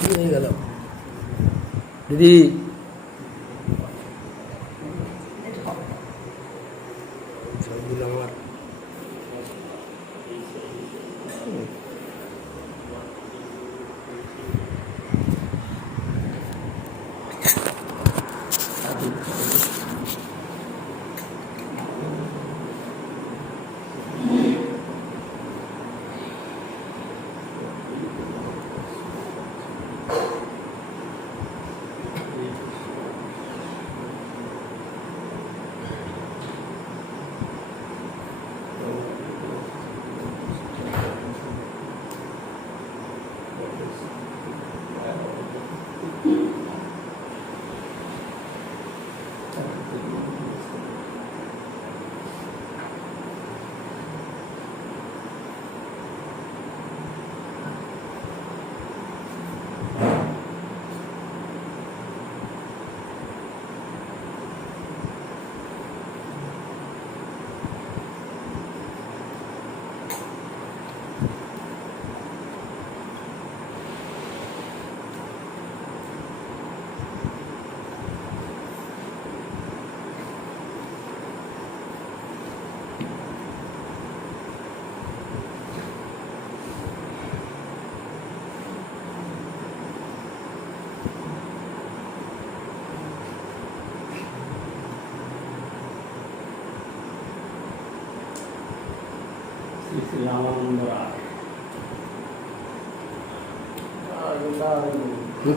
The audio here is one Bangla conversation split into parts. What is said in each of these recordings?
হয়ে গেল দিদি। সবগুলো আমার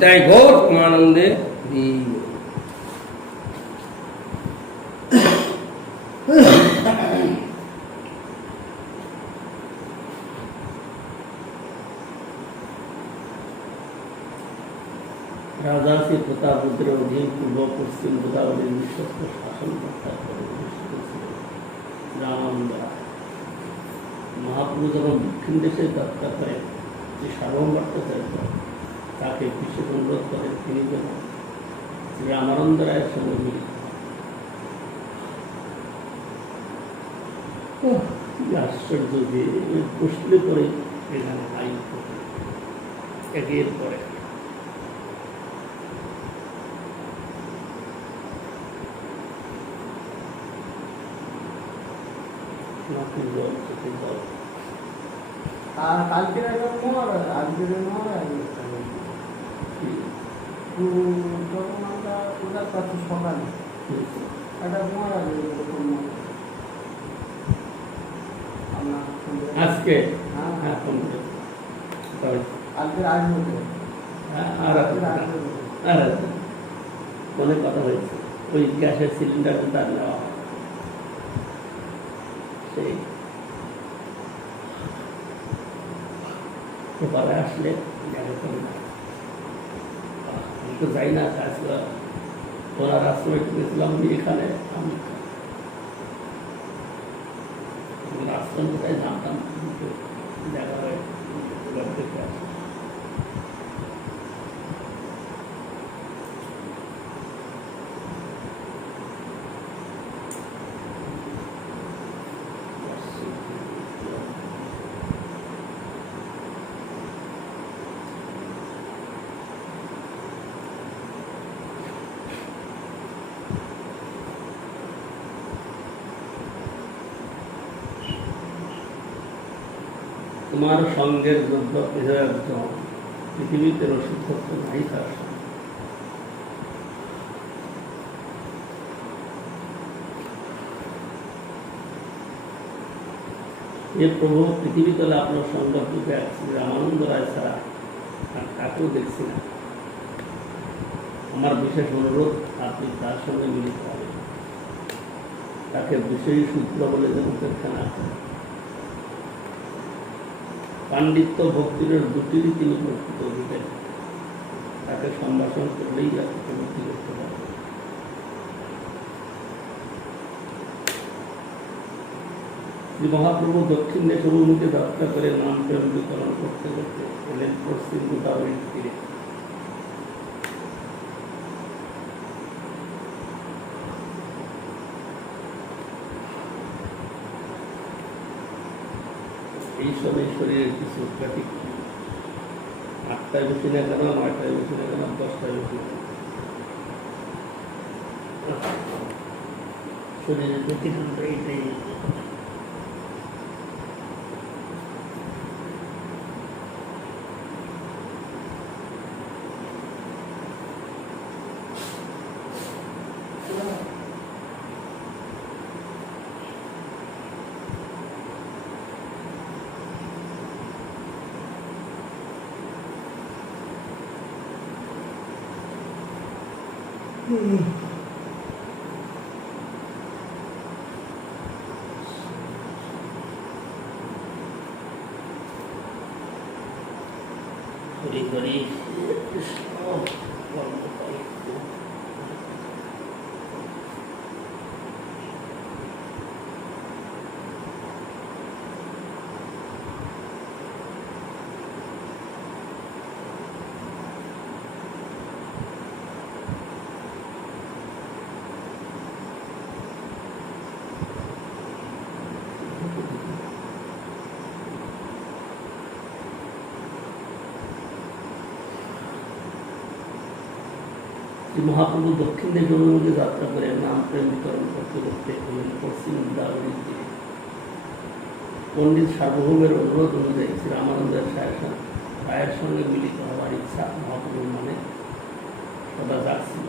তাই গৌর আনন্দে রাজা প্রতাপরুদ্রের অধীন পূর্ব পশ্চিম গোদাবরীর বিশ্বস্ত শাসন রক্ষা করে রামানন্দ রায়। মহাপুরু যখন দক্ষিণ দেশে যাত্রা করেন, যে সার্বভৌম ভট্টাচার্য তাকে বিশেষ অনুরোধ করেন, তিনি যেন শ্রী রামানন্দ রায়ের সঙ্গে মিলিত আশ্চর্য যে বসলে পরে এখানে আইন একের পরে কালকে আজকের যখন আমরা পূজার কাছে সকালে একটা মোয়ার আগে আজকে আজকের আসবে আর অনেক কথা হয়েছে। ওই গ্যাসের সিলিন্ডার তার নেওয়া হয়, সেই পরে আসলে আমি তো যাই না, ওনার আশ্রমে ঢুকেছিলাম আমি এখানে। আমি আশ্রম কোথায় জানতাম, দেখা হয় দেখে আসি। তোমার সঙ্গের যোগ্য একজন পৃথিবীতে রসিদ্ধত্ব নাই তার সঙ্গে। এ প্রভু পৃথিবী তলে আপনার সঙ্গ রূপে শ্রী রামানন্দ রায় ছাড়া আর কাকেও দেখছি না। আমার বিশেষ অনুরোধ, আপনি তার সঙ্গে মিলিত হবেন, তাকে বিষয়ী সূত্র বলে যেন উপেক্ষা না করেন। পাণ্ডিত্য ভক্তির দুটিরই তিনি প্রকৃত অধিকারী, তাকে সম্ভাষণ করলেই আপনি প্রবৃত্তি করতে পারবেন। শ্রী মহাপ্রভু দক্ষিণ দেশ অভিমুখে যাত্রা করে নাম প্রেম বিতরণ করতে করতে এলেন পশ্চিম গোদাবরীর তীরে। এই সময় শরীরের কিছু প্রাতিক 8টায় বসি না কেন, 9টায় বসি না কেন, 10টায় বসি না কেন, শরীরের প্রতিক্রিয়া এইটাই। হরি হরি কৃষ্ণ কর্মকারী। মহাপ্রভু দক্ষিণ দিকে অভিমুখে যাত্রা করে নাম প্রেম বিতরণ করতে করতে পশ্চিম গোদাবরীর দিকে পণ্ডিত সার্বভৌমের অনুরোধ অনুযায়ী শ্রী রামানন্দের রায়ের সঙ্গে মিলিত হওয়ার ইচ্ছা মহাপ্রভুর মনে সদা জাগছিল।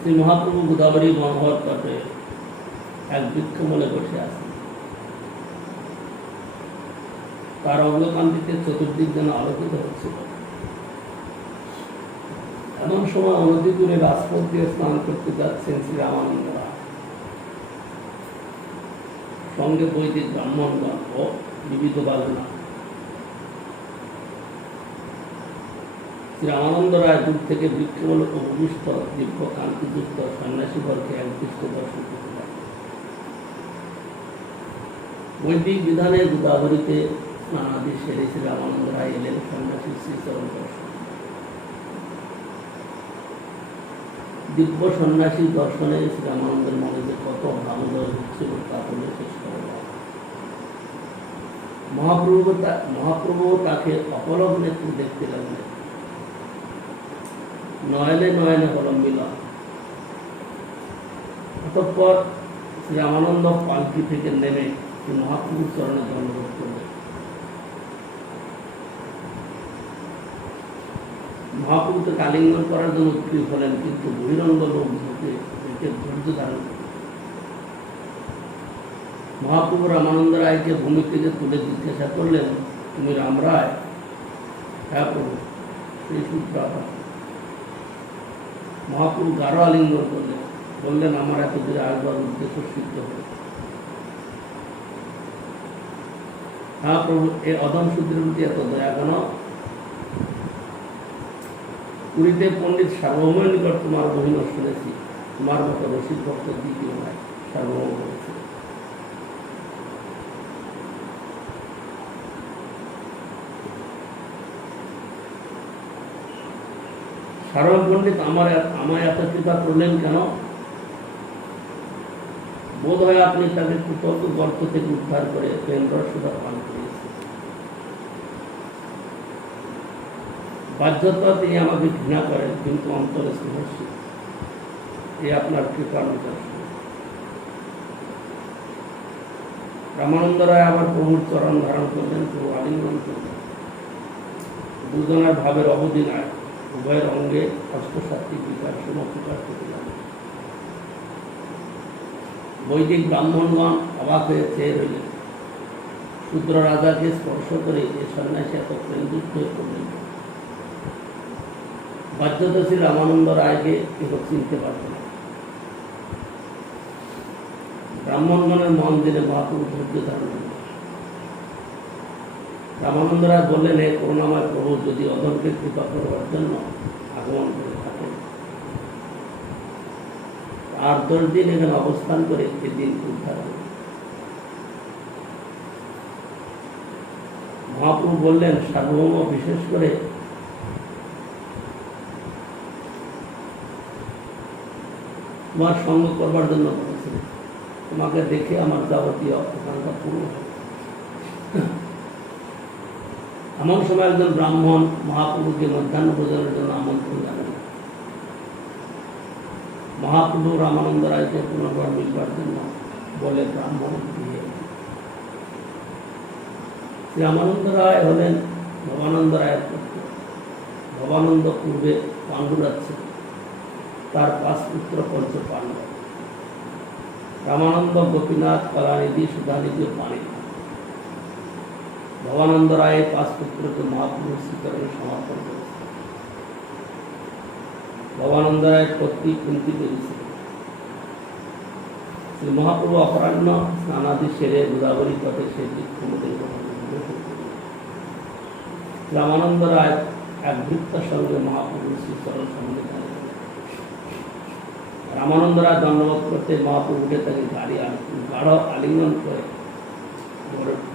শ্রী মহাপ্রভু গোদাবরী মনোহর তটে এক বৃক্ষমূলে বসে আছেন। তার অগ্রকান্তিতে চতুর্দিক যেন আলোকিত হচ্ছিল। এমন সময় অনধিদূরে রাজপথ দিয়ে স্নান করতে যাচ্ছেন শ্রী রামানন্দ রায়, সঙ্গে বৈদিক ব্রাহ্মণগণ ও বিবিধ বাজনা। শ্রী রামানন্দ রায় দূর থেকে বৃক্ষমূল উপবিষ্ট দিব্য কান্তিযুক্ত সন্ন্যাসীবর্গকে একদৃষ্ট দর্শন করতে পারেন। বৈদিক বিধানে গোদাবরীতে স্নানাদি সেরে শ্রী রামানন্দ রায় এলেন সন্ন্যাসী শ্রীচরণ দর্শন। দিব্য সন্ন্যাসী দর্শনে শ্রী রামানন্দের মনে যে কত ভাবোদয় হচ্ছিল তা বলে শেষ করা যায়। মহাপ্রভু তাকে অপলক নেত্রে দেখতে লাগলেন। নয়নে নয়নে হল মিলন। অতঃপর শ্রী রামানন্দ পালকি থেকে নেমে মহাপ্রভুর চরণে দণ্ডবোধ করলেন। মহাপ্রভু তাকে আলিঙ্গন করার জন্য উৎকৃত হলেন, কিন্তু বহিরঙ্গ লোক দেখে ধৈর্য ধারণ করলেন। মহাপ্রভু রামানন্দ রায়কে ভূমি থেকে তুলে জিজ্ঞাসা করলেন, তুমি রামরায়? হ্যাঁ প্রভু। সেই সূত্র মহাপ্রভু গাঢ় আলিঙ্গন করলেন, বললেন, আমার এত দূরে আসবার উদ্দেশ্য সিদ্ধ হল। হ্যাঁ প্রভু, এ অধম সূত্রের প্রতি এত দয়া কেন? পুরীতে পণ্ডিত সার্বভৌমের নিকট তোমার মহিমা শুনেছি, তোমার মতো রসিক ভক্ত দ্বিতীয় নাই, সার্বভৌম বলেছে। সার্বভৌম পণ্ডিত আমায় এত কৃপা করলেন কেন? বোধ হয় আপনি তাকে কৃতজ্ঞ গর্ত থেকে উদ্ধার করে প্রেমরস সুধা পান করিয়েছেন। বাহ্যত তিনি আমাকে ঘৃণা করেন, কিন্তু অন্তরে স্নেহশীল। এই আপনার কৃপার নিদর্শন। রামানন্দ রায় আবার প্রভুর চরণ ধারণ করলেন, প্রভু আলিঙ্গন করলেন। দুজনের ভাবের অবধি নাই, উভয়ের অঙ্গে অষ্টসাত্ত্বিক বিকার সমপ্রকাশ করতে লাগল। বৈদিক ব্রাহ্মণগণ অবাক হয়ে চেয়ে রইলেন। শূদ্র রাজাকে স্পর্শ করে এ সন্ন্যাসী এত প্রেমযুক্ত হয়ে পড়লেন। বাহ্যদশী রামানন্দ রায়কে কেহ চিনতে পারত না। ব্রাহ্মণগণের মন দিলে মহাপ্রভু ধৈর্য ধারণ করলেন। রামানন্দ রায় বললেন, হে করুণাময় প্রভু, যদি অধমকে কৃপা করবার জন্য আগমন করে থাকেন, আর 10 দিন এখানে অবস্থান করে এদিন উদ্ধার হবে। মহাপ্রভু বললেন, সার্বভৌম বিশেষ করে তোমার সঙ্গ করবার জন্য বলেছেন, তোমাকে দেখে আমার যাবতীয় আকাঙ্ক্ষা পূর্ণ হবে। এমন সময় একজন ব্রাহ্মণ মহাপ্রভুকে মধ্যাহ্ন ভোজনের জন্য আমন্ত্রণ জানান। মহাপ্রভু রামানন্দ রায়কে পুনর্বার মিলবার জন্য বলে ব্রাহ্মণ দিয়ে। শ্রী রামানন্দ রায় হলেন ভবানন্দ রায়ের পুত্র। ভবানন্দ পূর্বে পাণ্ডুরাজ ছিল, তার 5 পুত্র পঞ্চ পাণ্ডব। রামানন্দ, গোপীনাথ, কলানিধি, সুধানিধি ও পাণিনাথ। ভবানন্দ রায় 5 পুত্রকে মহাপ্রভুর শ্রীচরণে সমর্পণ করেছেন। ভবানন্দ রায়ের পত্নী কুন্তী দেবী ছিলেন। শ্রী মহাপ্রভু অপরাহ্ন স্নানাদি সেরে গোদাবরী তটে সে দীক্ষামদের রামানন্দ রায় এক ভৃত্যের সঙ্গে মহাপ্রভুর শ্রীচরণ সম্বন্ধে জানেন। রামানন্দ রায় দণ্ডবোধ করতে মহাপ্রভুকে তাকে গাঢ় আলিঙ্গন করে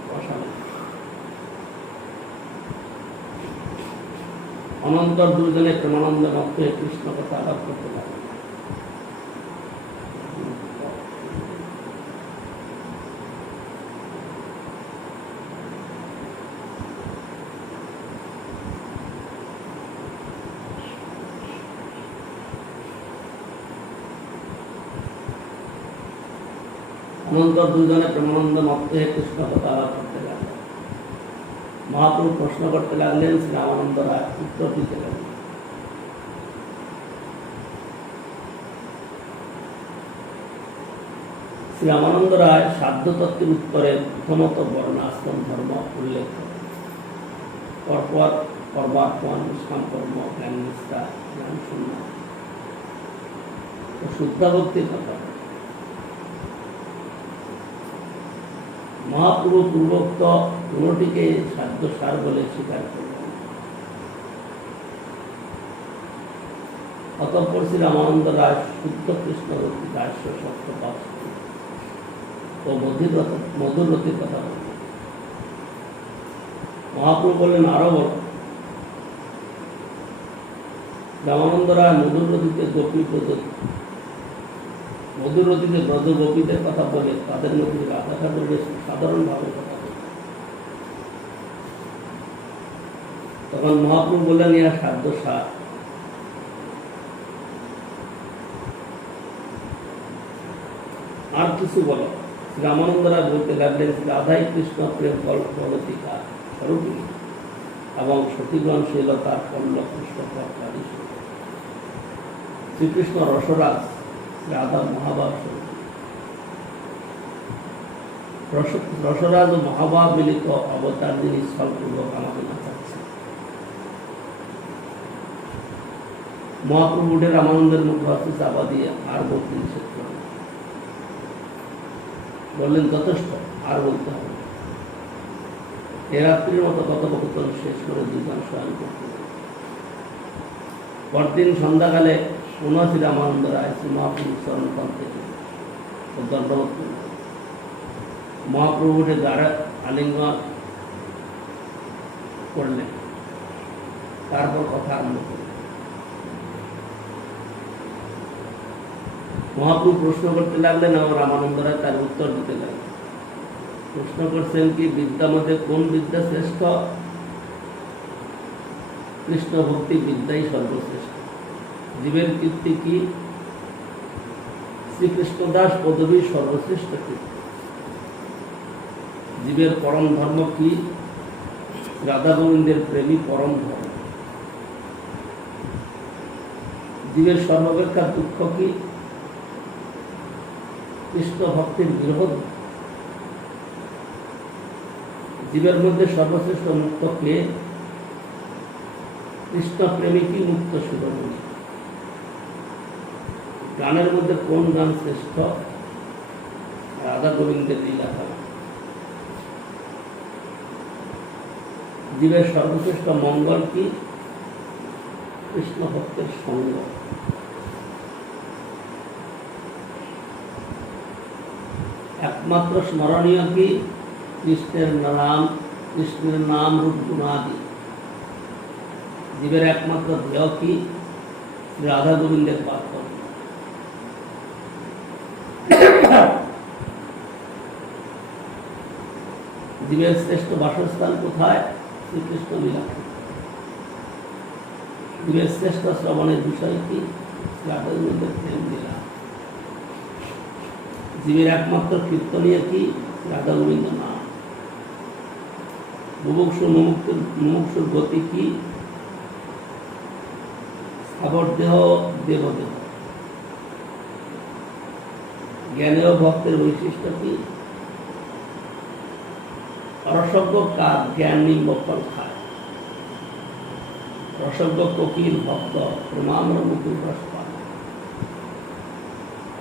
বসালেন। অনন্তর দুজনে প্রেমানন্দ মত হয়ে কৃষ্ণ কথা আলাপ করতে লাগলেন। অনন্তর দুজনে প্রেমানন্দ মত হয়ে কৃষ্ণ কথা আলাপ করতে লাগলেন। মহাপ্রভু প্রশ্ন করতে লাগলেন, শ্রী রামানন্দ রায় উত্তর দিতে লাগলেন। শ্রী রামানন্দ রায় সাধ্য তত্ত্বের উত্তরে প্রথমত বর্ণ আশ্রম ধর্ম উল্লেখ করেন। পরপর কর্মার্পণ, নিষ্কাম কর্ম, জ্ঞান নিষ্ঠা, জ্ঞান শূন্য ও শুদ্ধাভক্তির কথা। মহাপ্রভু পূর্বোক্ত কোনটিকে সাধ্য সার বলে স্বীকার করলেন। অতঃপর শ্রী রামানন্দ রায় শুদ্ধ কৃষ্ণ দাস্য সত্যপাঠ ও মধুরতির কথা বললেন। মহাপ্রভু বললেন, আরো বল। রামানন্দ রায় মধুরতিতে ব্রজ গোপীদের কথা বলে তাদের মধ্যে রাধা ঠাকুরের সাধারণভাবে কথা বলে। তখন মহাপ্রভু বললেন, ইহা সাধ্য সার। আর কিছু বলো। শ্রী রামানন্দ রায় বলতে লাগলেন, রাধাই কৃষ্ণ প্রেম বলতিকা স্বরূপী এবং সতীগ্রহণশীলতার পল্ল কৃষ্ণপ্রাদী। শ্রীকৃষ্ণ রসরাজ, রাধা মহাভাব স্বরূপ। রসরাজ ও মহাভাব মিলিত অবতার যিনি স্থলপূর্বক আমাকে নাচাচ্ছে। মহাপ্রভু উঠে রামানন্দের মুখ হস্তে চাপা দিয়ে আর বলতে নিষেধ করলেন। বললেন, যথেষ্ট, আর বলতে হবে। এ রাত্রির মতো কথোপকথন শেষ করে দুজন শয়ন করতে। পরদিন সন্ধ্যাকালে পুনঃ শ্রী রামানন্দ রায় শ্রী মহাপ্রভুর চরণপন্থে দণ্ডবোধ করলেন। মহাপ্রভু উঠে দ্বারা আলিঙ্গন করলেন, তারপর কথা আরম্ভ করলেন। মহাপ্রভু প্রশ্ন করতে লাগলেন এবং রামানন্দ রায় তার উত্তর দিতে লাগলেন। প্রশ্ন করছেন কি, বিদ্যার মধ্যে কোন বিদ্যা শ্রেষ্ঠ? কৃষ্ণ ভক্তি বিদ্যাই সর্বশ্রেষ্ঠ। জীবের কীর্তি কি? শ্রীকৃষ্ণদাস পদবী সর্বশ্রেষ্ঠ কীর্তি। জীবের পরম ধর্ম কি? রাধা গোবিন্দের প্রেমী পরম ধর্ম। জীবের সর্বাপেক্ষা দুঃখ কি? কৃষ্ণ ভক্তির বিরোধ। জীবের মধ্যে সর্বশ্রেষ্ঠ মুক্ত কে? কৃষ্ণ প্রেমিকই মুক্ত শিরোমণি। গানের মধ্যে কোন গান শ্রেষ্ঠ? রাধা গোবিন্দের লীলা গান। জীবের সর্বশ্রেষ্ঠ মঙ্গল কি? কৃষ্ণ ভক্তের সঙ্গ। একমাত্র স্মরণীয় কি? কৃষ্ণের নাম কৃষ্ণের নাম রূপ গুণাদি। জীবের একমাত্র ধ্যেয় কি? শ্রী রাধা গোবিন্দের পার্থক্য। জীবের শ্রেষ্ঠ বাসস্থান কোথায়? শ্রীকৃষ্ণ লীলা। জীবের শ্রেষ্ঠ শ্রবণের বিষয় কি? শ্রী রাধা গোবিন্দের প্রেম লীলা। জীবের একমাত্র কীর্তনীয় কি? শ্রী রাধা গোবিন্দ নাম। মুমুক্ষুর গতি কি? স্থাবর দেহ, দেবদেহ। জ্ঞানীয় ভক্তের বৈশিষ্ট্য কি? রসজ্ঞ কার? জ্ঞান নিম্ব ফল খায়। রসজ্ঞ কোকিল ভক্ত প্রেমাম্র মুকুল রস পায়।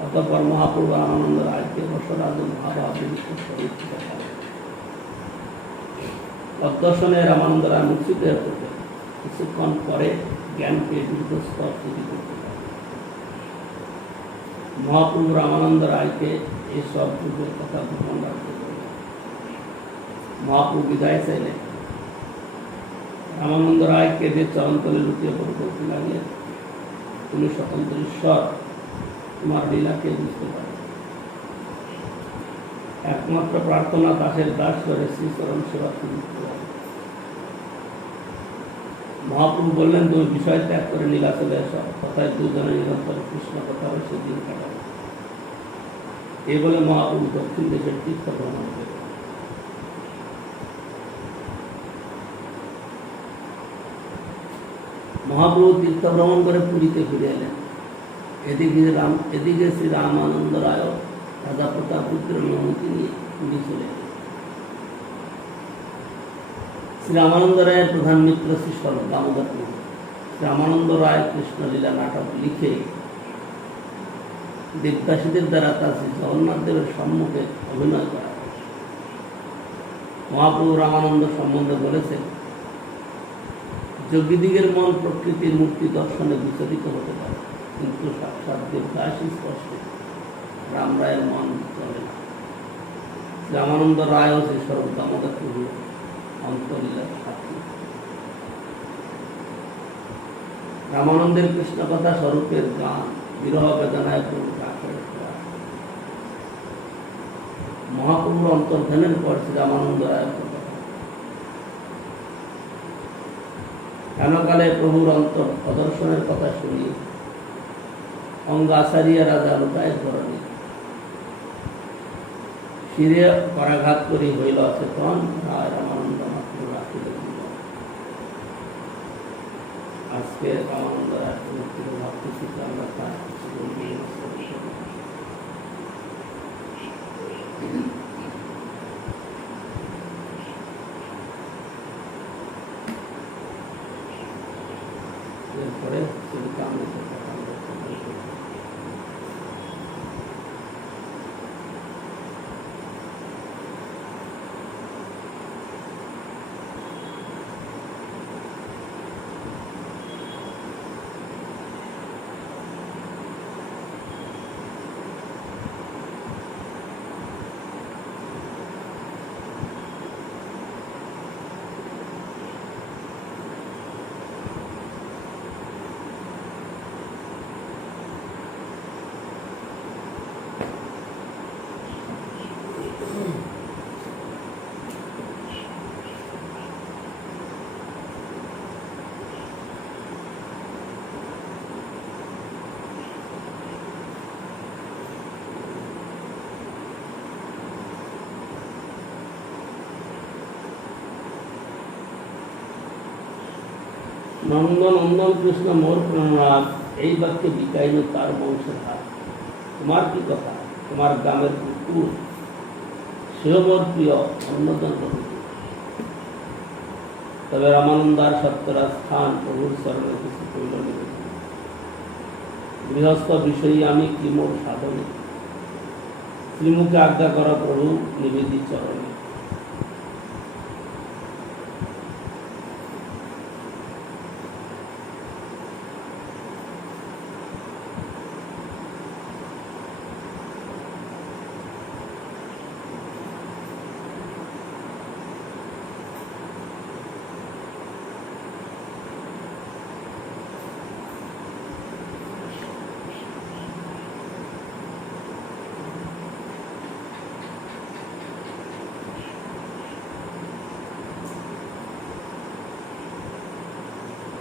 অতঃপর মহাপ্রভু রামানন্দ রায়কে রসরাজ মহাভাব পদ্মর্শনে রামানন্দ রায় মুক্তিত হয়ে পড়বে। কিছুক্ষণ পরে জ্ঞানকে দ্রুত স্তর তৈরি করতে পারে। মহাপ্রভু রামানন্দ রায়কে এই সব যুগের কথা ভ্রমণ রাখতে পারে। মহাপ্রভু বিদায় চাইলেন। রামানন্দ রায় কেঁদে চরণতলে লুটিয়ে পড়ে বলতে লাগলেন, তুমি স্বতন্ত্র ঈশ্বর, তোমার লীলাকে বুঝতে পারে। একমাত্র প্রার্থনা দাসের দাস করে শ্রীচরণ সেবা করতে পারে। মহাপ্রভু বললেন, তুমি বিষয় ত্যাগ করে লীলা চলে এসো, কথায় দুজনে নিরন্তর কৃষ্ণ কথা হয়ে সেদিন কাটাবে। এই বলে মহাপ্রভু দক্ষিণ দেশের তীর্থ ভ্রমণ করে। মহাপ্রভু তীর্থ ভ্রমণ করে পুরীতে ফিরে এলেন। এদিকে শ্রী রামানন্দ রায় রাজা প্রতাপ পুত্রের অনুমতি নিয়ে পুরী চলে এলেন। শ্রী রামানন্দ রায়ের প্রধান মিত্র শ্রী স্বরূপ দামোদর প্রভু। শ্রী রামানন্দ রায় কৃষ্ণলীলা নাটক লিখে দেবদাসীদের দ্বারা তার শ্রী জগন্নাথ দেবের সম্মুখে অভিনয় করা। মহাপ্রভু রামানন্দ সম্বন্ধে বলেছেন, যোগীদিগের মন প্রকৃতির মূর্তি দর্শনে বিচলিত হতে পারে, কিন্তু সাক্ষাৎ দেবদাসী স্পর্শে রাম রায়ের মন চলে না। রামানন্দ রায় ও শ্রী স্বরূপ দামোদর প্রভু অন্তলীলার সাক্ষী। রামানন্দের কৃষ্ণ কথা স্বরূপের গান, বিরহ বেদনায় প্রভু আকারে মহাপ্রভুর অন্তর্ধানের পর শ্রী রামানন্দ রায়ের কথা। হেনকালে প্রভুর অন্তর প্রদর্শনের কথা শুনি অঙ্গাচারিয়া রাজা লুকায় ধরণী শিরে করাঘাত করি হইল অচেতন, রায় রামানন্দ মাত্র রাখিল জীবন। আজকে রামানন্দ রায় ভাবতেছি আমরা তার এরপরে সেদিকে আমরা নন্দন নন্দন কৃষ্ণ মোর প্রাণনাথ, এই বাক্যে বিকাইল তার বংশের হাত। তোমার কি কথা? তোমার গ্রামের কুকুর সেও মোর প্রিয়, অন্যজন তবে রামানন্দার সত্যরা স্থান প্রভুর চরণে কিছু কইল নিবেদন। গৃহস্থ বিষয়ী আমি কি মোর সাধনে, শ্রীমুখে আজ্ঞা করা প্রভু নিবেদি চরণে।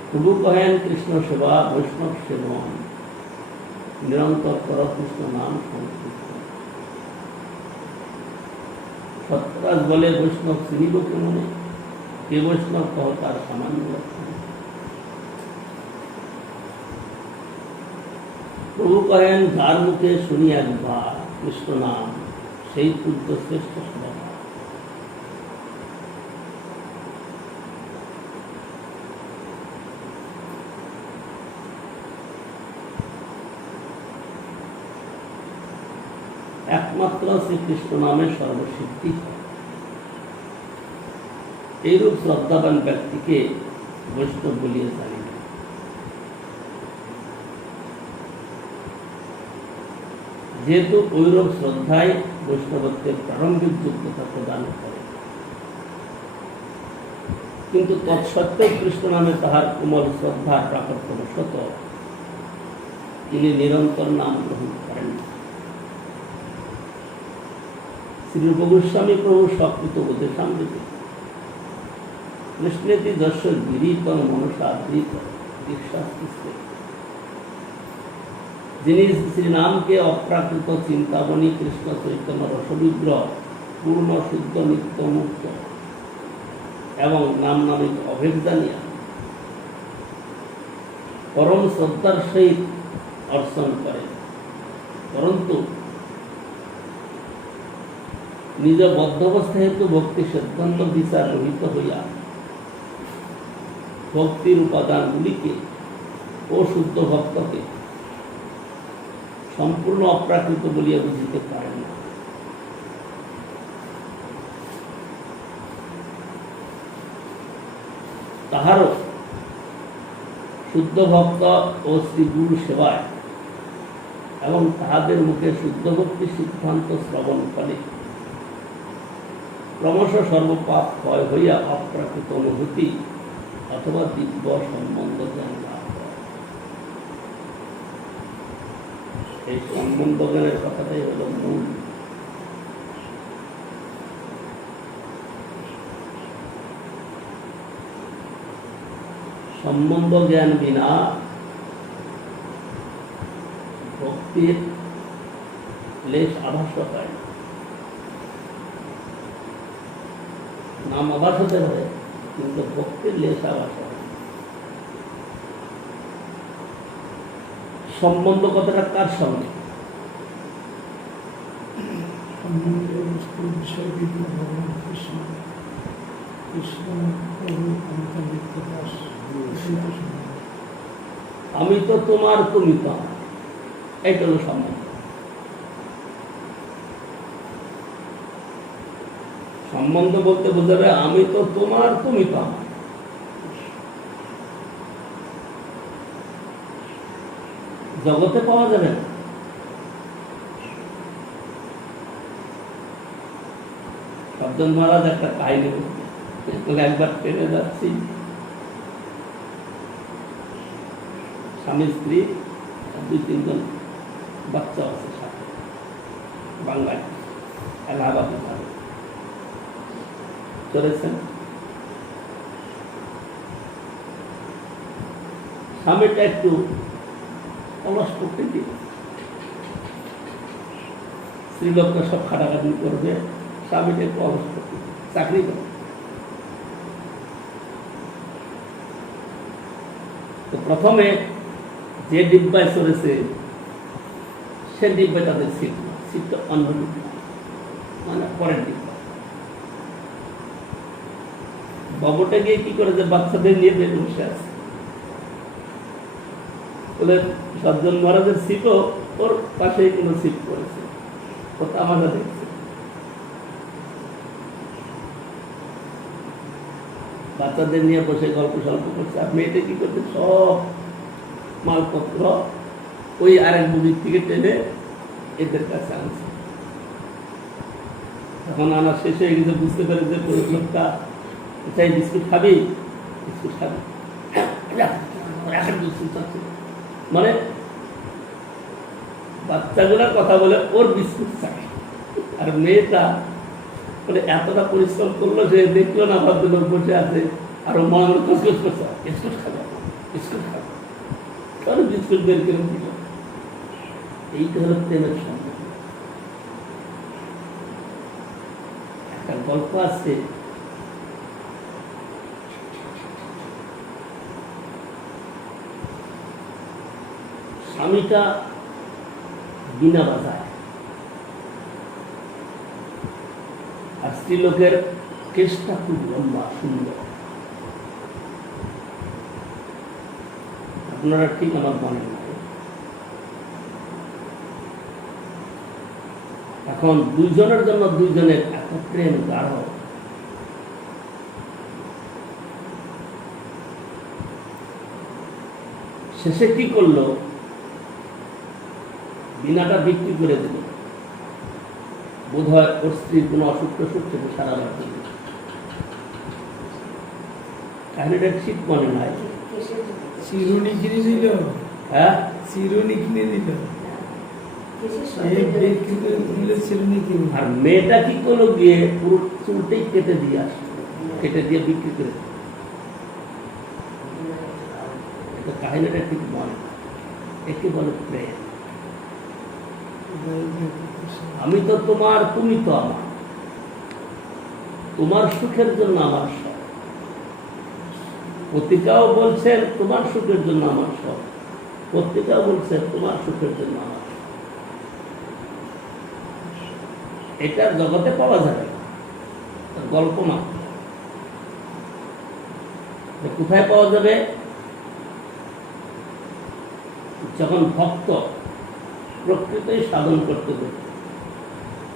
প্রভু কহেন কৃষ্ণ সেবা বৈষ্ণব সেবন নিরন্তর কর কৃষ্ণ নাম সংকীর্তন। সত্যরাজ বলে বৈষ্ণব চিনিব কে মনে, কে বৈষ্ণব কহ তার সামান্য লক্ষণ। প্রভু কহেন যার মুখে শুনি একবার কৃষ্ণ নাম সেই পূজ্য শ্রেষ্ঠ সভা। একমাত্র শ্রীকৃষ্ণ নামের সর্বসিদ্ধি। এইরূপ শ্রদ্ধাবান ব্যক্তিকে বৈষ্ণব বলিয়ে জানি না। যেহেতু ঐরূপ শ্রদ্ধায় বৈষ্ণবত্বের প্রারম্ভিক যোগ্যতা প্রদান করে, কিন্তু তৎসত্ত্বেও কৃষ্ণ নামে তাহার কোমল শ্রদ্ধার প্রাকট্যবশত তিনি নিরন্তর নাম গ্রহণ করেন। শ্রীরূপ গোস্বামী প্রভু স্বকৃত উপদেশামৃতে কৃষ্ণেতি যশ গিরিতং মনসা দৃত দীক্ষাস্তিস্তে, যিনি শ্রীনামকে অপ্রাকৃত চিন্তাবনী কৃষ্ণ চৈতন্য রসবিগ্রহ পূর্ণ শুদ্ধ নিত্য মুক্ত এবং নাম নামিত অভেদ জানিয়া পরম শ্রদ্ধার সহিত অর্চন করে, পরন্তু নিজ বদ্ধবস্থা হেতু ভক্তি সিদ্ধান্ত বিচার রহিত হইয়া ভক্তির উপাদানগুলিকে ও শুদ্ধ ভক্তকে সম্পূর্ণ অপ্রাকৃত বলিয়া বুঝিতে পারেন না। তাহারও শুদ্ধ ভক্ত ও শ্রী গুরু সেবায় এবং তাহাদের মুখে শুদ্ধ ভক্তি সিদ্ধান্ত শ্রবণ করে ক্রমশ সর্বপাপ ক্ষয় হইয়া অপ্রাকৃত অনুভূতি অথবা দিব্য সম্বন্ধ জ্ঞান লাভ হয়। এই সম্বন্ধ জ্ঞানের কথাটাই হল মূল। সম্বন্ধ জ্ঞান বিনা ভক্তির লেশ আভাস পায়। নাম আভাস হতে পারে, কিন্তু ভক্তির লেশ আভাস হয়। সম্বন্ধ কথাটা কার সঙ্গে? আমি তো তোমার, তুমি তো আমার, এইটা হলো সম্বন্ধ। সম্বন্ধ বলতে বোঝাবে আমি তো তোমার, তুমি তো আমার। জগতে পাওয়া যাবে না। সজ্জন মহারাজ একটা কাহিনী বলতে, একবার ট্রেনে যাচ্ছি, স্বামী স্ত্রী 2-3 জন বাচ্চা আছে সাথে, বাংলায় এলাহাবাদে চলেছেন। স্বামীটা একটু অলস প্রকৃতি, স্ত্রীলোকরা সব খাটাখাটি করবে, স্বামীটা একটু অলস প্রকৃতি, চাকরি করে। তো প্রথমে যে ডিব্বায় চলেছে সে ডিব্বায় তাদের সিট না, সিটটা অন্য ডিব্বা, মানে পরের ডিব্বা। বাবুটা গিয়ে কি করে যে বাচ্চাদের নিয়ে বের বসে আছে, বলে সজ্জন মহারাজের সিটও ওর পাশেই কোনো সিট পড়েছে, ও তামাশা দেখছে। বাচ্চাদের নিয়ে বসে গল্প সল্প করছে, আর মেয়েটা কি করছে, সব মালপত্র ওই আরেক বুড়ির থেকে টেনে এদের কাছে আনছে। এখন আনা শেষ হয়ে গেছে, বুঝতে পারে যে লোকটা চাই বিস্কুট খাবি, বিস্কুট খাবি, মানে বাচ্চাগুলোর কথা বলে ওর বিস্কুট চাই। আর মেয়েটা মানে এতটা পরিশ্রম করলো যে দেখলো না, ভাবতে লোক বসে আছে, আর ও মনে মনে খসখস করছে, বিস্কুট খাবে। বিস্কুট খাবো, কারণ বিস্কুট বের করে দিল। এইটা হলো প্রেমের সম্পর্ক। একটা গল্প আছে, স্বামীটা বিনা বাজায় আর স্ত্রীলোকের কেসটা খুব লম্বা সুন্দর। আপনারা ঠিক আমার মনে নাই। এখন দুইজনের জন্য দুইজনের এত প্রেম গাঢ়, শেষে কি করলো, বিনাটা বিক্রি করে দিল। বোধ হয় ওর স্ত্রীর কোনো অসুখ টসুখ থেকে সারা রাত দিল। কাহিনীটা ঠিক মনে নাই। চিরুনি কিনে দিল, হ্যাঁ, চিরুনি কিনে দিল, চিরুনি কিনে। আর মেয়েটা কি করলো, গিয়ে পুরো চুলটাই কেটে দিয়ে আসলো, কেটে দিয়ে বিক্রি করে দিল। এটা কাহিনীটা ঠিক মনে, একে বলে প্রেম। আমি তো তোমার, তুমি তো আমার, তোমার সুখের জন্য আমার সব। পত্রিকাও বলছেন তোমার সুখের জন্য আমার সব, পত্রিকাও বলছেন তোমার সুখের জন্য আমার সব। এটা জগতে পাওয়া যাবে না, গল্প মাত্র। কোথায় পাওয়া যাবে? যখন ভক্ত প্রকৃতই সাধন করতে করতে,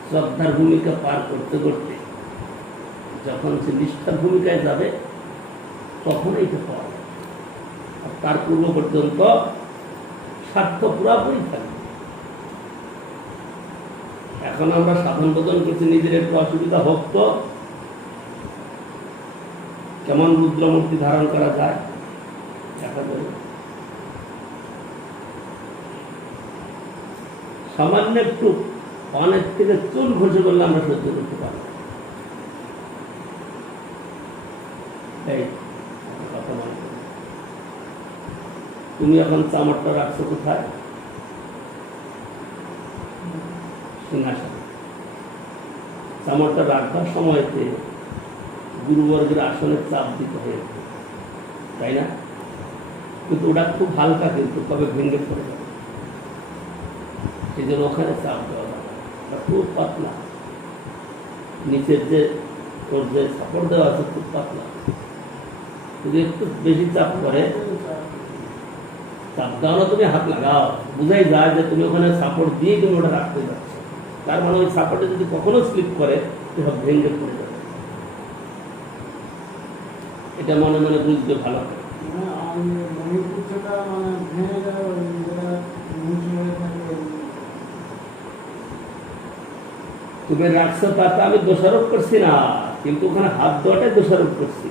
শ্রদ্ধার ভূমিকা পার করতে করতে যখন সে নিষ্ঠার ভূমিকায় যাবে, তখন এইটা পাওয়া যাবে। আর তার পূর্ব পর্যন্ত স্বার্থ পুরাপুরি থাকবে। এখন আমরা সাধন ভোজন করছি, নিজের একটু অসুবিধা হোক তো কেমন রুদ্রমূর্তি ধারণ করা যায় দেখা যাবে। সামান্য একটু অনেক থেকে চুল ঘষে করলে আমরা সহ্য করতে পারি। এই কথা মনে করো। তুমি এখন চামড়টা রাখছো কোথায়? সিংহাসন। চামড়টা রাখবার সময়তে গুরুবর্গের আসনের চাপ দিতে হয়েছে, তাই না? কিন্তু ওটা খুব হালকা, কিন্তু কবে ভেঙে পড়ে যাবে, সেই জন্য ওখানে চাপ দেওয়া যাবে। খুব পাতলা, নিচের যে ওর যে সাপোর্ট দেওয়া আছে খুব পাতলা। যদি একটু বেশি চাপ করে, চাপ দেওয়া তুমি হাত লাগাও, বুঝাই যায় যে তুমি ওখানে সাপোর্ট দিয়ে তুমি ওটা রাখতে যাচ্ছ। তার মানে ওই সাপোর্টে যদি কখনো স্লিপ করে, সব ভেঙে পড়ে যাবে। এটা মনে মনে বুঝতে ভালো হবে। তুমি রাখছো তাতে আমি দোষারোপ করছি না, কিন্তু ওখানে হাত দেওয়াটাই দোষারোপ করছি।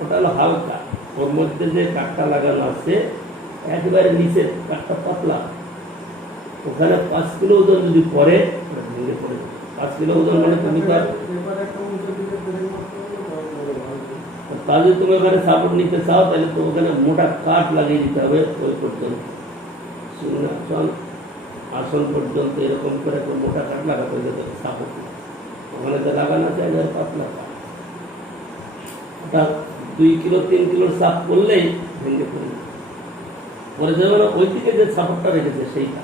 ওটা হলো হালকা, ওর মধ্যে যে কাঠটা লাগানো আছে একেবারে নিচে কাঠটা পাতলা। ওখানে 5 কিলো ওজন যদি পরে ভেঙে পড়ে। 5 কিলো ওজন মানে তুমি তাহলে তুমি ওখানে সাপোর্ট নিতে চাও, তাহলে তো ওখানে মোটা কাঠ লাগিয়ে দিতে হবে ওই পর্যন্ত, সিংহাসন আসন পর্যন্ত এরকম করে মোটা কাঠ লাগাতে হবে সাপোর্ট। ওখানে তো লাগানো যায় পাতলা কাঠ। ওটা 2 কিলো 3 কিলোর চাপ করলেই ভেঙে পড়ে পরে যাবে না। ওই দিকে যে সাপোর্টটা রেখেছে সেইটা,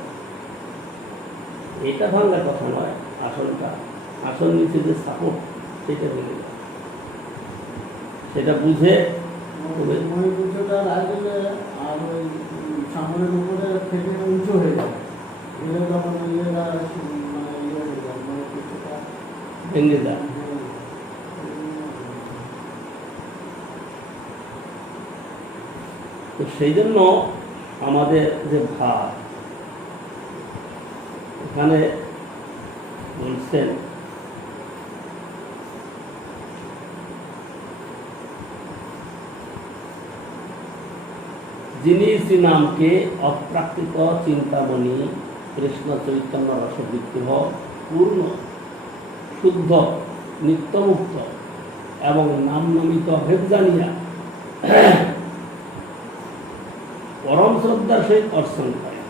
এটা ভাঙার কথা নয়। আসনটা, আসন নিচে যে সাপোর্ট সেটা ভেঙে যায়। সেটা বুঝে আর ওই সামনের উপরে থেকে উঁচু হয়ে যায়, ভেঙে যায়। তো সেই জন্য আমাদের যে ভাব, এখানে বলছেন যিনি শ্রীনামকে অপ্রাকৃত চিন্তামণি কৃষ্ণ চৈতন্য রসবৃত্তিভ পূর্ণ শুদ্ধ নিত্যমুক্ত এবং নাম নমিত অভেদ জানিয়া পরম শ্রদ্ধার সহিত অর্চন করে।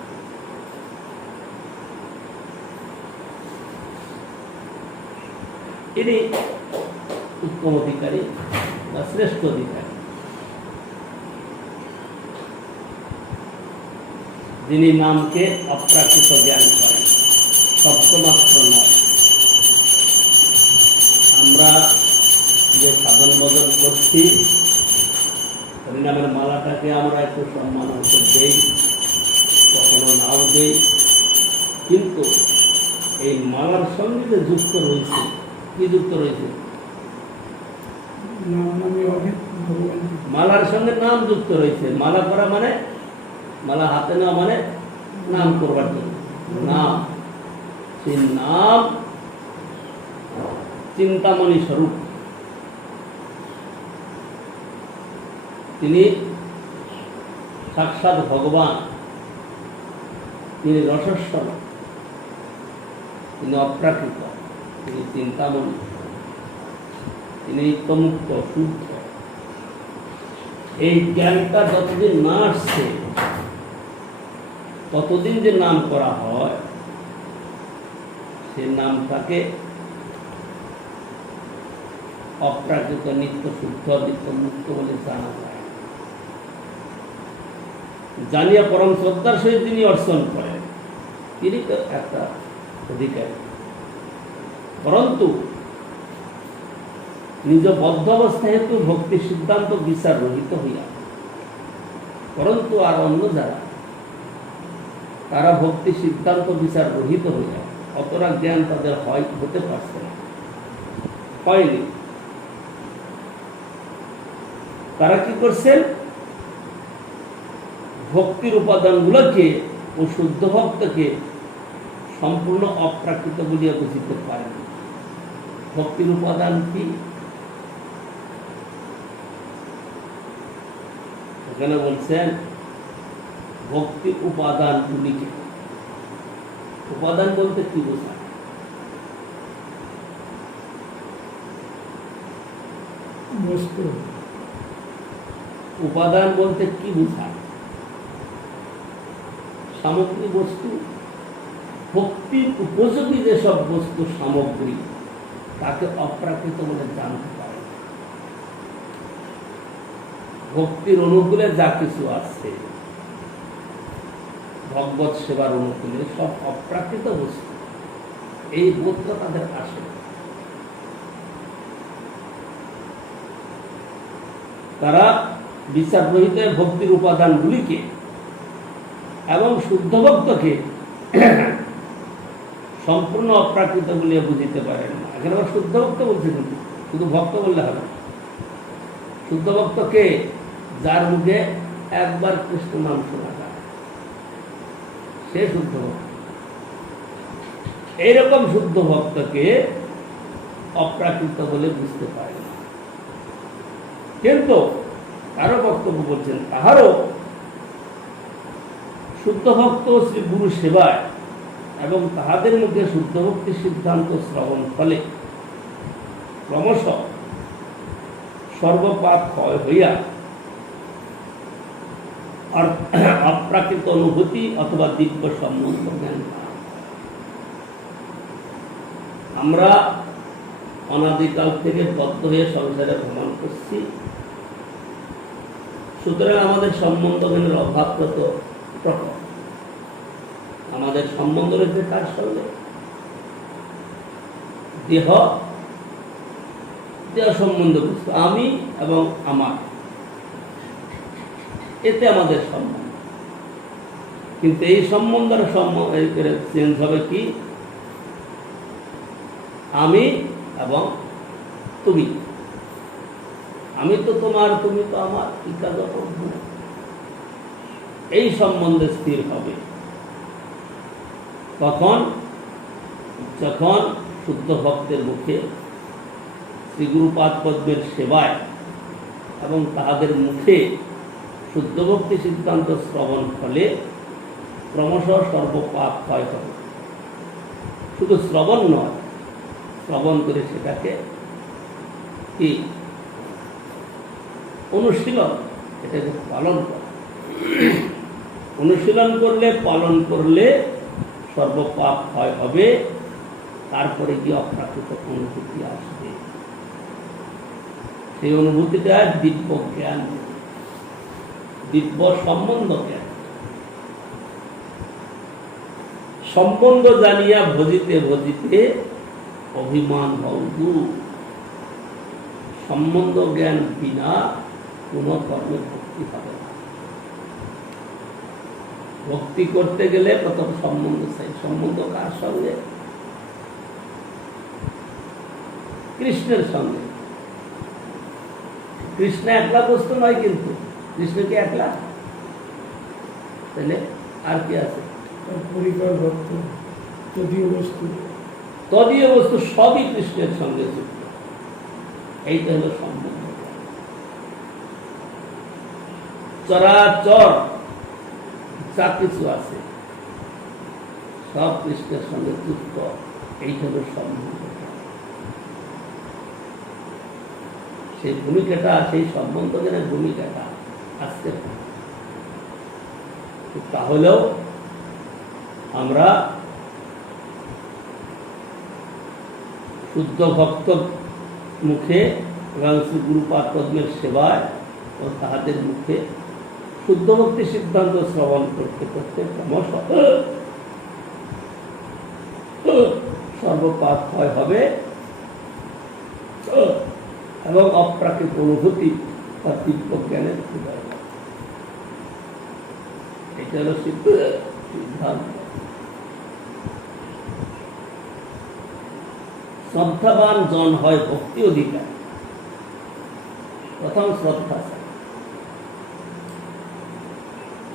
ইনি উত্তম অধিকারী বা শ্রেষ্ঠ অধিকারী, যিনি নামকে অপ্রাকৃত জ্ঞান করেন, শব্দমাত্র নয়। আমরা যে সাধন ভজন করছি, হরিনামের মালাটাকে আমরা একটু সম্মান হতে দেই, কখনো নাও দেই, কিন্তু এই মালার সঙ্গে যে যুক্ত রয়েছে, কি যুক্ত রয়েছে? মালার সঙ্গে নাম যুক্ত রয়েছে। মালা করা মানে, মালা হাতে নেওয়া মানে নাম করবার জন্য নাম। সেই নাম চিন্তামণি স্বরূপ। তিনি সাক্ষাৎ ভগবান, তিনি রসস্বর, তিনি অপ্রাকৃত, তিনি চিন্তামণি, তিনি নিত্যমুক্ত, শুদ্ধ। এই জ্ঞানটা যতদিন না আসছে ততদিন যে নাম করা হয়, সে নামটাকে অপ্রাকৃত, নিত্য শুদ্ধ, নিত্য মুক্ত বলে জানা যায়। জানিয়া পরম শ্রদ্ধার সহিত যিনি অর্চন করেন, তিনি তো একটা অধিকারী। পরন্তু নিজ বদ্ধ অবস্থা হেতু ভক্তি সিদ্ধান্ত বিচার রহিত হইয়া, পরন্তু আর অন্য যারা, তারা ভক্তি সিদ্ধান্ত বিচার রহিত হইয়া অতটা জ্ঞান তাদের হতে পারছে না, হয়নি। তারা কি করছেন? ভক্তির উপাদানগুলোকে ও শুদ্ধ ভক্তকে সম্পূর্ণ অপ্রাকৃত বলিয়া বুঝিতে পারেন। ভক্তির উপাদান কি? এখানে বলছেন ভক্তি উপাদানগুলিকে। উপাদান বলতে কি বোঝায়? বস্তু। উপাদান বলতে কি বোঝায়? সামগ্রী, বস্তু। ভক্তির উপযোগী যেসব বস্তু সামগ্রী, তাকে অপ্রাকৃত বলে জানতে পারে। ভক্তির অনুকূলে যা কিছু আছে, ভগবত সেবার অনুকূলে সব অপ্রাকৃত বস্তু, এই বোধটা তাদের আসে। তারা বিচার রহিত ভক্তির উপাদানগুলিকে এবং শুদ্ধ ভক্তকে সম্পূর্ণ অপ্রাকৃত বলিয়া বুঝিতে পারেন না। এখানে আবার শুদ্ধ ভক্ত বলছে, কিন্তু শুধু ভক্ত বললে হবে। শুদ্ধ ভক্তকে যার মুখে একবার কৃষ্ণ নাম শোনা যায়, সে শুদ্ধ ভক্ত। এইরকম শুদ্ধ ভক্তকে অপ্রাকৃত বলে বুঝতে পারে না। কিন্তু কারো বক্তব্য বলছেন, তাহারও শুদ্ধ ভক্ত শ্রী গুরু সেবায় এবং তাহাদের মধ্যে শুদ্ধ ভক্তি সিদ্ধান্ত শ্রবণ ফলে ক্রমশ সর্বপাপ ক্ষয় হইয়া অপ্রাকৃত অনুভূতি অথবা দিব্য সম্বন্ধ জ্ঞান। আমরা অনাদিকাল থেকে বদ্ধ হয়ে সংসারে ভ্রমণ করছি, সুতরাং আমাদের সম্বন্ধ জ্ঞানের অভাবগত প্রকট। আমাদের সম্বন্ধ রয়েছে কার সঙ্গে? দেহ, দেহ সম্বন্ধ বুঝতো, আমি এবং আমার, এতে আমাদের সম্বন্ধ। কিন্তু এই সম্বন্ধের চেঞ্জ হবে কি? আমি এবং তুমি। আমি তো তোমার, তুমি তো আমার, এই সম্বন্ধে স্থির হবে তখন, যখন শুদ্ধ ভক্তের মুখে শ্রী গুরুপাদ পদ্মের সেবায় এবং তাহাদের মুখে শুদ্ধ ভক্তি সিদ্ধান্ত শ্রবণ ফলে ক্রমশ সর্বপাপ ক্ষয় হবে। শুধু শ্রবণ নয়, শ্রবণ করে সেটাকে কি অনুশীলন, এটাকে পালন করা। অনুশীলন করলে, পালন করলে সর্বপাপ ক্ষয় হবে, তারপরে গিয়ে অপ্রাকৃত অনুভূতি আসবে। সেই অনুভূতিটা দিব্য জ্ঞান, দিব্য সম্বন্ধ জ্ঞান। সম্বন্ধ জানিয়া ভজিতে ভজিতে অভিমান বন্ধু। সম্বন্ধ জ্ঞান বিনা কোনো কর্মে ভক্তি হবে না। ভক্তি করতে গেলে প্রথম সম্বন্ধ চাই। সম্বন্ধ কার সঙ্গে? কৃষ্ণের সঙ্গে। কৃষ্ণ একলা বস্তু নয়, কিন্তু কৃষ্ণ কি একলা? তাহলে আর কি আছে? পরিবার ভক্ত, তদীয় বস্তু, তদীয় বস্তু সবই কৃষ্ণের সঙ্গে যুক্ত। এইটা হলো সম্বন্ধ। চরাচর যা কিছু আছে সব কৃষ্ণের সঙ্গে যুক্ত। এইটা হলো সম্বন্ধ। সেই ভূমিকাটা, সেই সম্বন্ধ জ্ঞানের ভূমিকাটা আজকে, তাহলেও আমরা শুদ্ধ ভক্ত মুখে এবং শ্রী গুরুপাদ পদ্মের সেবায় ও তাহাদের মুখে শুদ্ধ ভক্তি সিদ্ধান্ত শ্রবণ করতে করতে ক্রমশ সর্বপাপ ক্ষয় হবে এবং অপ্রাকৃত অনুভূতি বা দিব্য জ্ঞানের উদয় হবে। এটা হলো সিদ্ধান্ত। শ্রদ্ধাবান জন হয় ভক্তি অধিকার। প্রথম শ্রদ্ধা চাই।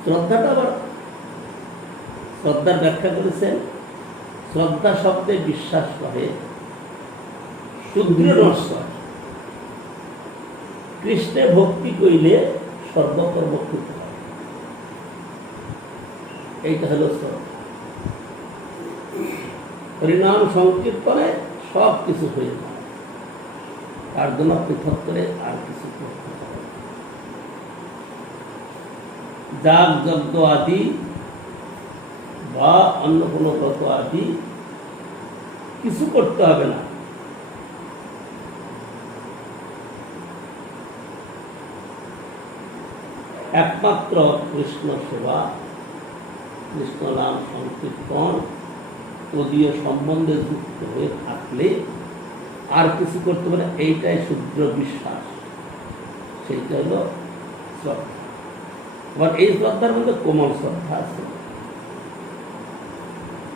শ্রদ্ধাটা আবার, শ্রদ্ধার ব্যাখ্যা করেছেন, শ্রদ্ধা শব্দে বিশ্বাস করে, সুদৃঢ় নশ্বর। কৃষ্ণে ভক্তি কইলে সর্বকর্ম কৃত হয়। এইটা হলো শ্রদ্ধা। হরিনাম সংকীর্তনে সব কিছু হয়ে যায়, তার জন্য পৃথক করে আর কিছু করতে হবে। যাগ যজ্ঞ আদি বা অন্য কোনো ব্রত আদি কিছু করতে হবে না। একমাত্র কৃষ্ণ সেবা, কৃষ্ণ নাম সংকীর্তন, তদীয় সম্বন্ধে যুক্ত হয়ে থাকলে আর কিছু করতে পারে। এইটাই শুদ্ধ বিশ্বাস, সেইটা হলো শ্রদ্ধা। আবার এই শ্রদ্ধার মধ্যে কোমল শ্রদ্ধা আছে।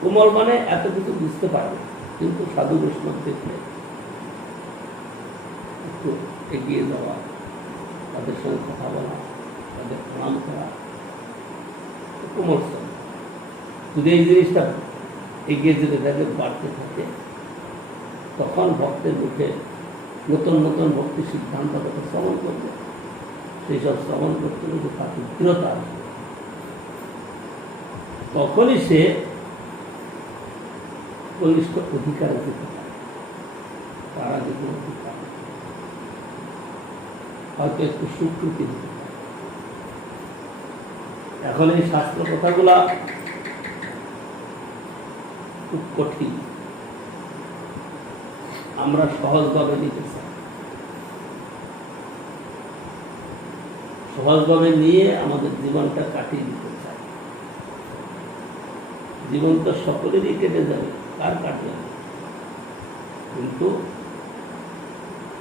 কোমল মানে এত কিছু বুঝতে পারবে, কিন্তু সাধু বৈষ্ণব দেখলে একটু এগিয়ে যাওয়া, তাদের সঙ্গে কথা বলা, তাদের প্রণাম করা, কোমল শ্রদ্ধা। যদি এই জিনিসটা এগিয়ে যেতে থাকে, বাড়তে থাকে, তখন ভক্তের মুখে নতুন নতুন ভক্তি সিদ্ধান্ত কথা শ্রবণ করবে। সেই সব শ্রবণ করতে যদি তার দৃঢ়তা আসবে, তখনই সে কনিষ্ঠ অধিকারে যেতে পারে। তার আগে কোনো অধিকার হয়তো একটু স্বীকৃতি দিতে পারে। এখন এই শাস্ত্র কথাগুলা খুব কঠিন, আমরা সহজভাবে নিতে চাই। সহজভাবে নিয়ে আমাদের জীবনটা কাটিয়ে দিতে চাই। জীবন তো সকলেরই কেটে যাবে, কার কাটবে না? কিন্তু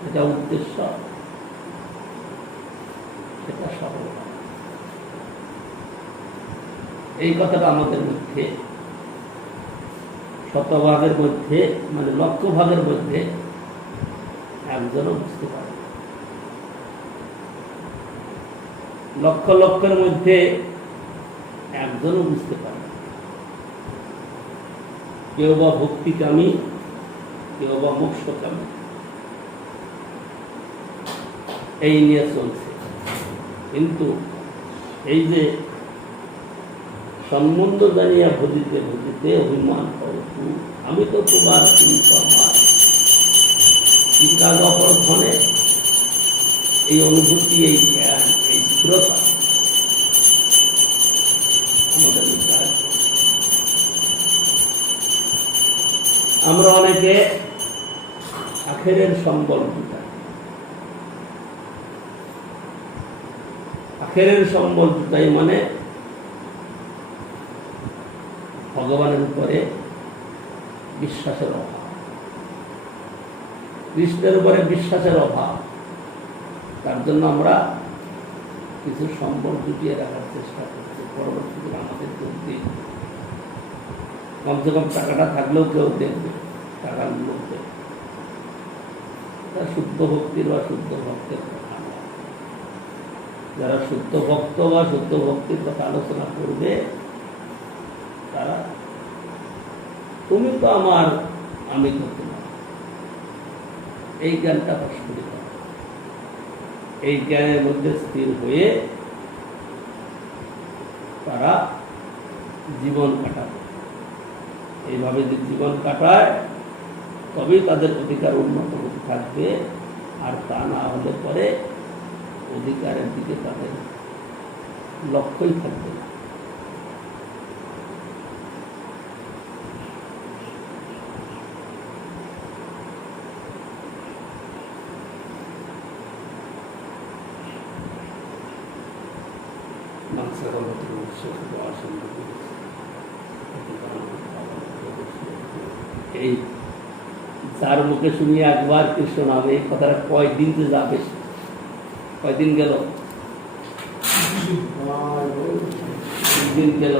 এটা উদ্দেশ্য, সেটা সফল। এই কথাটা আমাদের মধ্যে, শতভাগের মধ্যে, মানে লক্ষ ভাগের মধ্যে একজনও বুঝতে পারে। লক্ষ লক্ষের মধ্যে একজনও বুঝতে পারে। কেউ বা ভক্তিকামী, কেউ বা মোক্ষকামী, এই নিয়ে চলছে। কিন্তু এই যে সম্বন্ধ জানিয়া ভজিতে ভজিতে অভিমান করো, আমি তো তোমার, কিন্তু আমার, চিন্তার অপর ধনে এই অনুভূতি, এই জ্ঞান, এই দৃঢ়তা, সাহায্য। আমরা অনেকে আখেরের সম্বল জুটাই। আখেরের সম্বল জুটাই মানে ভগবানের উপরে বিশ্বাসের অভাব, কৃষ্ণের উপরে বিশ্বাসের অভাব। তার জন্য আমরা কিছু সম্বল জুটিয়ে রাখার চেষ্টা করছি, পরবর্তীতে আমাদের যদি কমসে কম টাকাটা থাকলেও কেউ দেখবে, টাকার মধ্যে শুদ্ধ ভক্তির বা শুদ্ধ ভক্তের কথা নয়। যারা শুদ্ধ ভক্ত বা শুদ্ধ ভক্তির কথা আলোচনা করবে তারা তুমি তো আমার, আমি তো তোমার, এই জ্ঞানটা প্রস্ফুটিত, এই জ্ঞানের মধ্যে স্থির হয়ে তারা জীবন কাটাবে। এইভাবে যদি জীবন কাটায় তবেই তাদের অধিকার উন্নত হতে থাকবে, আর তা না হলে পরে অধিকারের দিকে তাদের লক্ষ্যই থাকবে না। এই যার মুখে শুনিয়ে একবার কৃষ্ণ নাম, এই কথাটা কয়দিন যে যাবে, কয়দিন গেল, দিন গেল।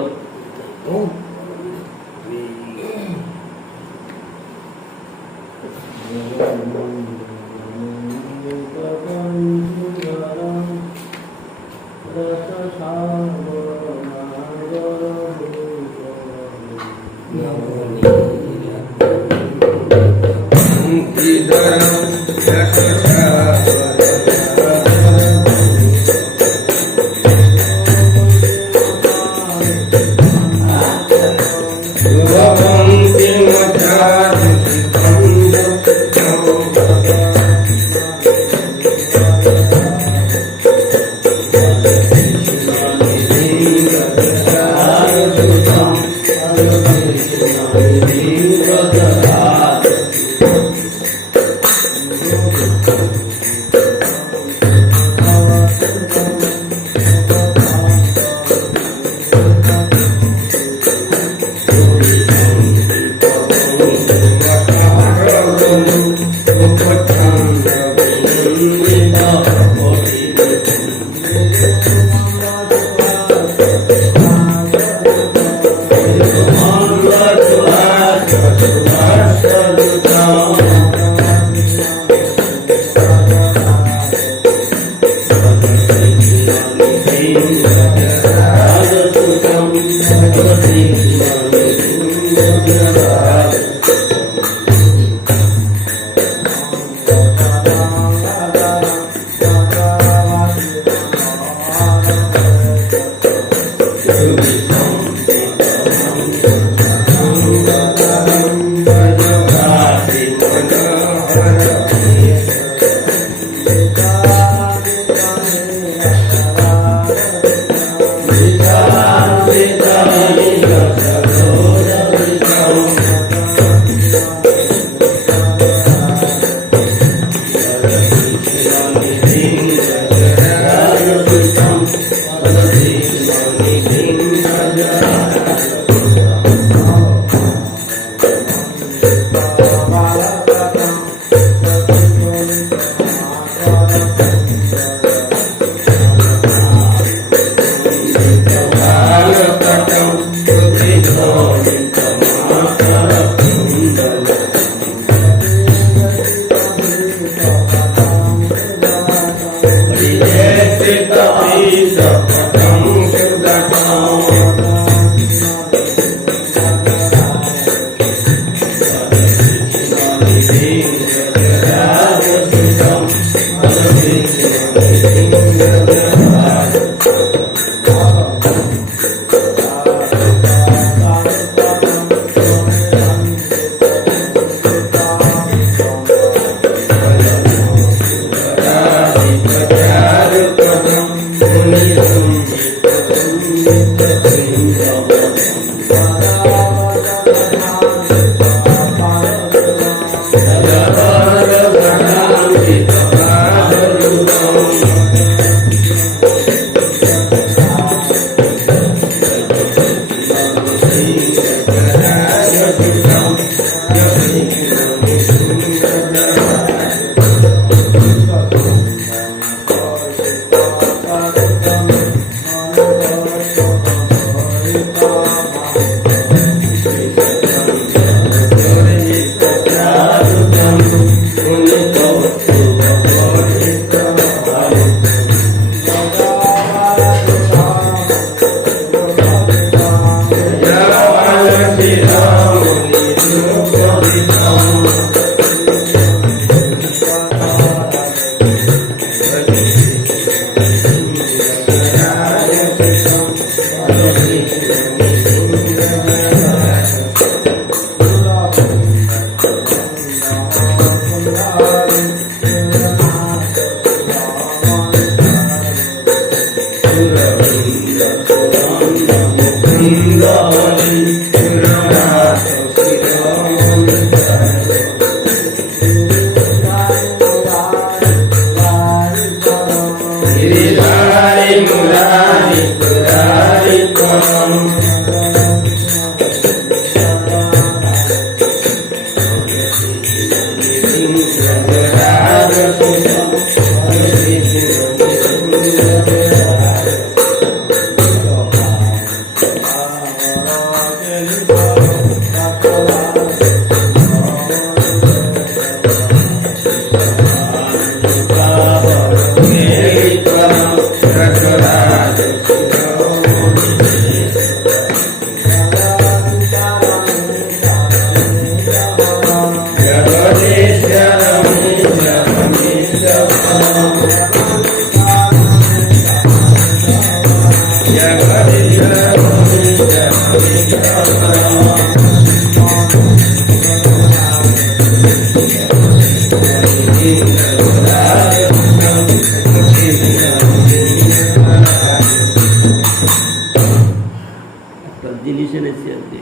একটা জিনিস এনেছি আর কি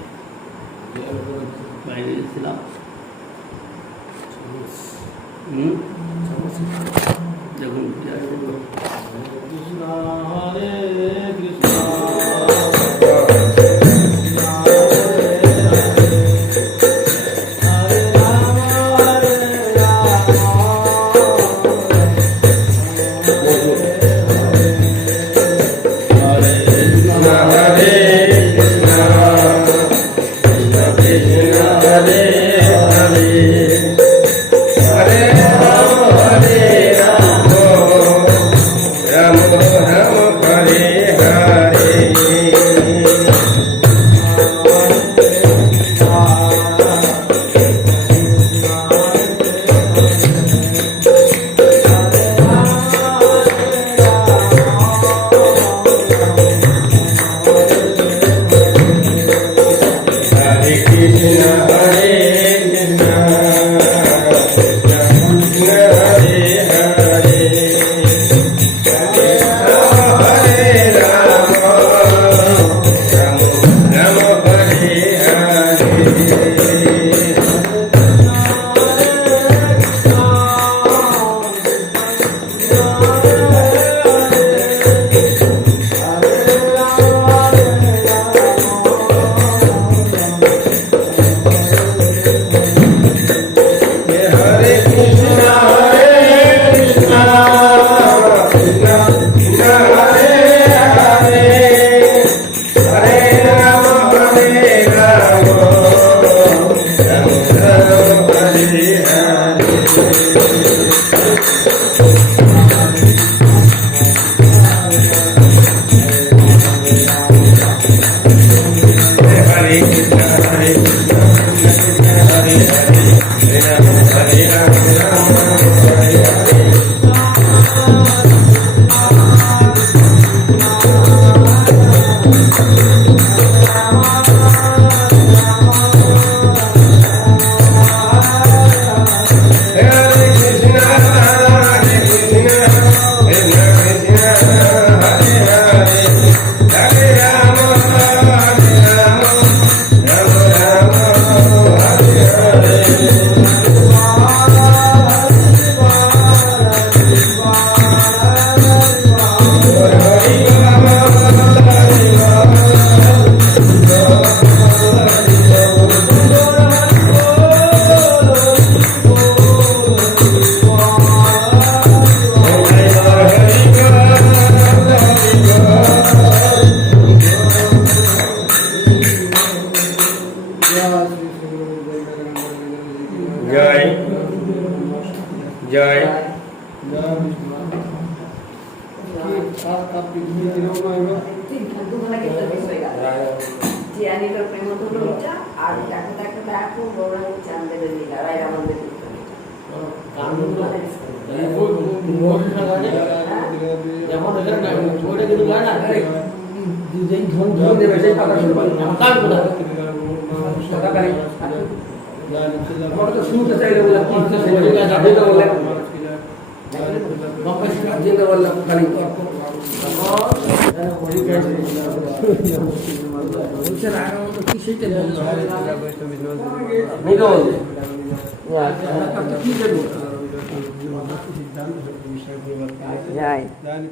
বাইরে গেছিলাম যখন কৃষ্ণ হরে কৃষ্ণ জয় জয় বিষ্ণু কি কাপ কাপ পিছনে কিরকম আইবা দুবেলা কিন্তু বেশ হয়ে গেল জিয়ানিটার প্রেম তো লইটা আর দেখো দেখো দেখো গৌরাঙ্গ চান্দের লীলা রায় আমাদের যেমন এখানে ওটা কিন্তু গায় না যেই ধন ধন দেবে সেই পাতা শুরু করে কান কোনা টাকা গায় আমরা তো শুনতে চাইলে বলে কি হচ্ছে সেটা জানি না বলে বাবা জানি না বললাম খালি বলছে রাগা মতো কি সেইটা নিগো কি দেবো যায় জানি